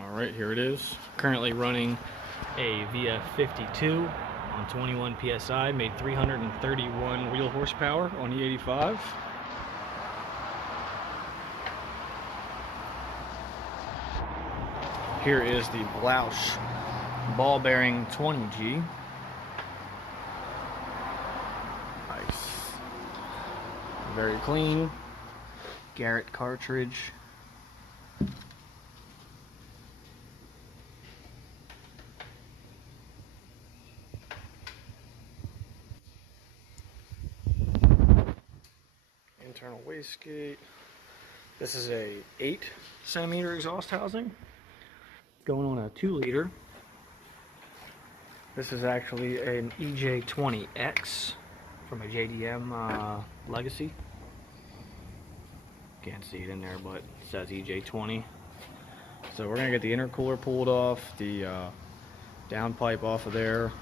Alright, here it is. Currently running a VF52 on 21 PSI, made 331 wheel horsepower on E85. Here is the Blouch ball bearing 20G. Nice. Very clean. Garrett cartridge. Internal wastegate. This is a 8-centimeter exhaust housing going on a 2-liter. This is actually an EJ20X from a JDM Legacy. Can't see it in there, but it says EJ20. So we're gonna get the intercooler pulled off, the downpipe off of there,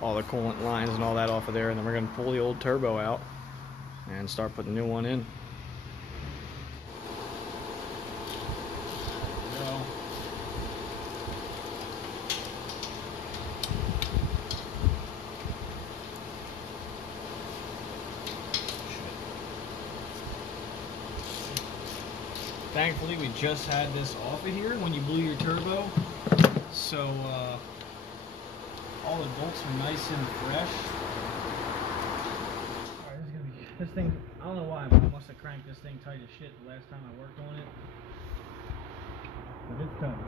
all the coolant lines and all that off of there, and then we're gonna pull the old turbo out and start putting the new one in. Thankfully, we just had this off of here when you blew your turbo, so all the bolts are nice and fresh. Alright, this thing, I don't know why, but I must have cranked this thing tight as shit the last time I worked on it. But it's tight.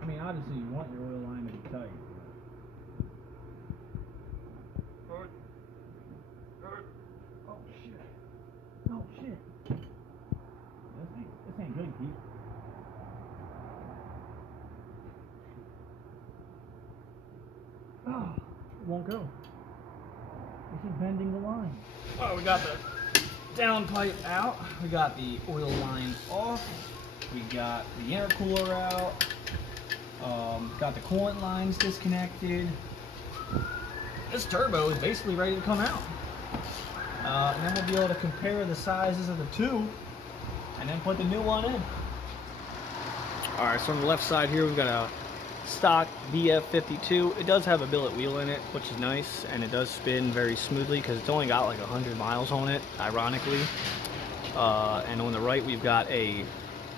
I mean, obviously you want your oil line to be tight. Oh shit. Oh shit. This ain't good, Keith. Oh, it won't go. This is bending the line. Oh, we got the downpipe out. We got the oil line off. We got the intercooler out. Got the coolant lines disconnected. This turbo is basically ready to come out. And then we'll be able to compare the sizes of the two and then put the new one in. Alright, so on the left side here we've got a stock VF52. It does have a billet wheel in it, which is nice, and it does spin very smoothly because it's only got like 100 miles on it, ironically. And on the right we've got a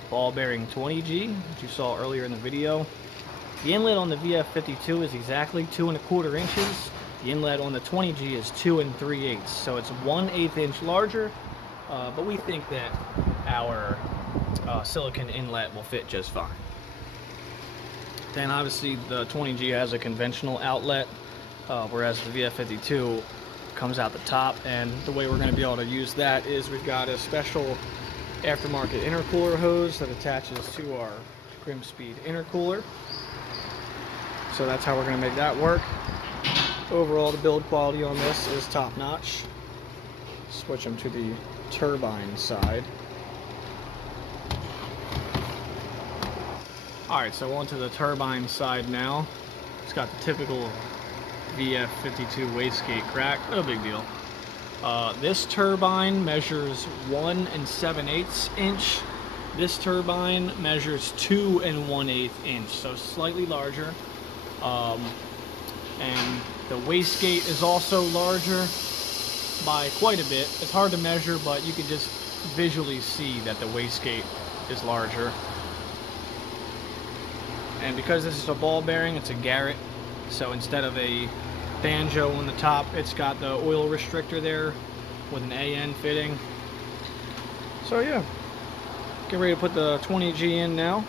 ball bearing 20G, which you saw earlier in the video. The inlet on the VF52 is exactly 2 1/4 inches. The inlet on the 20G is 2 3/8, so it's 1/8 inch larger, but we think that our silicone inlet will fit just fine. Then obviously the 20G has a conventional outlet, whereas the VF52 comes out the top, and the way we're going to be able to use that is we've got a special aftermarket intercooler hose that attaches to our Grimspeed intercooler. So that's how we're going to make that work. Overall, the build quality on this is top notch. Switch them to the turbine side. Alright, so onto the turbine side now. It's got the typical VF52 wastegate crack, no big deal. This turbine measures 1 7/8 inch. This turbine measures 2 1/8 inch, so slightly larger. And the wastegate is also larger by quite a bit. It's hard to measure, but you can just visually see that the wastegate is larger. And because this is a ball bearing, it's a Garrett, so instead of a banjo on the top, it's got the oil restrictor there with an AN fitting. So yeah, get ready to put the 20G in now.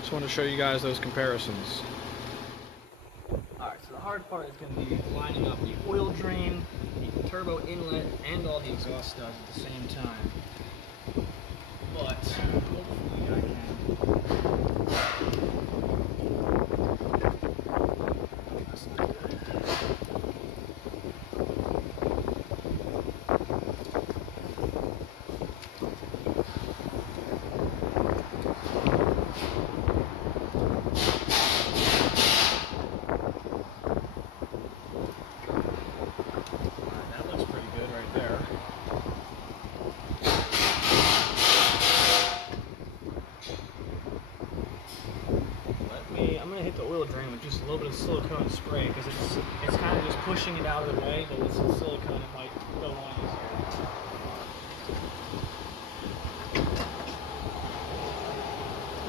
Just want to show you guys those comparisons. Alright, so the hard part is going to be lining up the oil drain, the turbo inlet, and all the exhaust studs at the same time. But hopefully I can. That's not good. That looks pretty good right there. little bit of silicone spray because it's kind of just pushing it out of the way, but with some silicone it might go on easier.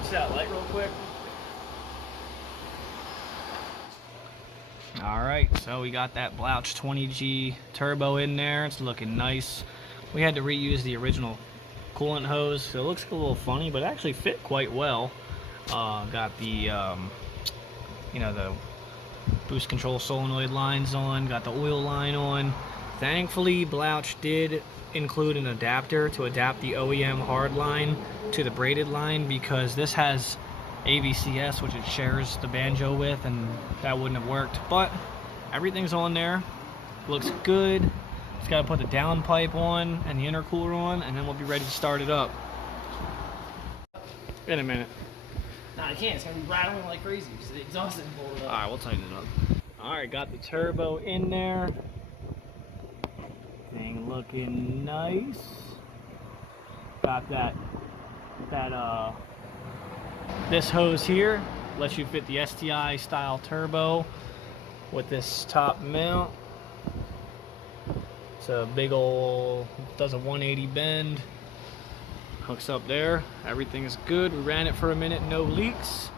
See that light real quick? Alright, so we got that Blouch 20G turbo in there. It's looking nice. We had to reuse the original coolant hose, so it looks a little funny, but it actually fit quite well. Got the, you know, the boost control solenoid lines on, got the oil line on. Thankfully, Blouch did include an adapter to adapt the OEM hard line to the braided line, because this has AVCS, which it shares the banjo with, and that wouldn't have worked. But everything's on there, looks good. Just gotta put the downpipe on and the intercooler on, and then we'll be ready to start it up in a minute. Nah, I can't. It's gonna be rattling like crazy. So the exhaust isn't pulled up. All right, we'll tighten it up. All right, got the turbo in there. Thing looking nice. Got this hose here lets you fit the STI style turbo with this top mount. It's a big old, does a 180 bend. Hooks up there. Everything is good. We ran it for a minute, no leaks.